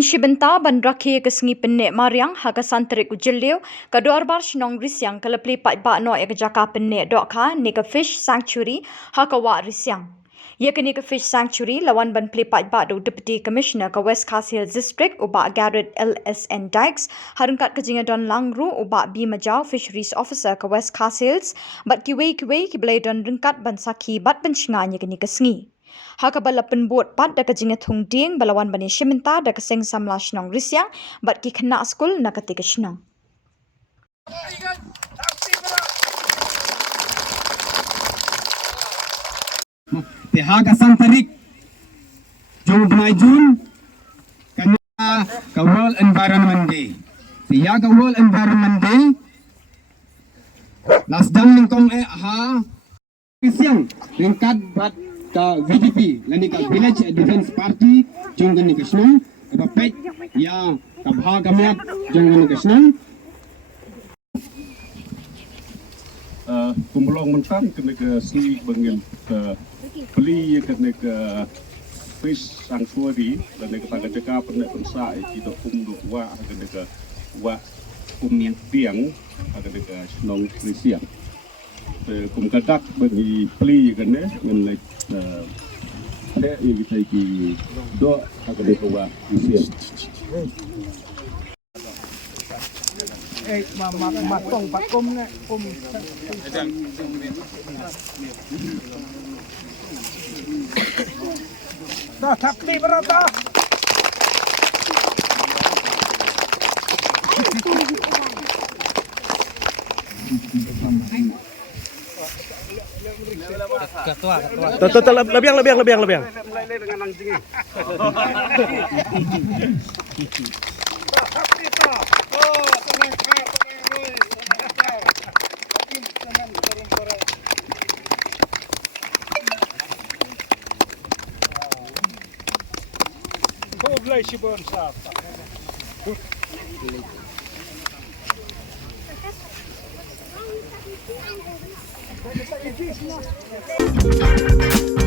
Shibenta ban Rakhe ke Sngi Pynneh Mariang ha ka santrik ujilio ka dorbar Shnong Risiang ka lepli pa no ya ka Jaka Pynneh Dohkha ni ka fish sanctuary ha ka wa Risiang. Ye ka ni ka fish sanctuary lawan ban pli pa do deputy commissioner ka West Khasinews district uba Garrett LSN Dykes harungkat ka jinga don langru uba B Majau fisheries officer ka West Khasinews bat kiwe ki blai don rungkat ban saki bat ban shinganya ka ni ka Sngi. Haka bala penbuat pat da kajinga thung ding balawan bani shiminta da kaseng samla Shnong Risiang bat ki kena skul na katika Shnong. Tihaga santarik jung bunai jun kena ka World Environment Day. Tihaga World Environment Day lasdam ningkong ha Risiang ringkat bat ka VDP lani ka Village Defense Party jung gani ka Shnong bapet ya ka bhagamyak jung gani ka Shnong kumulong mentang kena ke Sngi bangin ke beli kena ke fish sanctuary dan ke taga Jaka Pynneh pensa tidak wa kena ke wa tiang kena ke Shnong Risiang kum kadak bagi beli kena ngan ada yang kita ki do kena ke wa Risiang. Matong pakom na kum dah tapi berapa ketua lebiang Thank you.